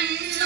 I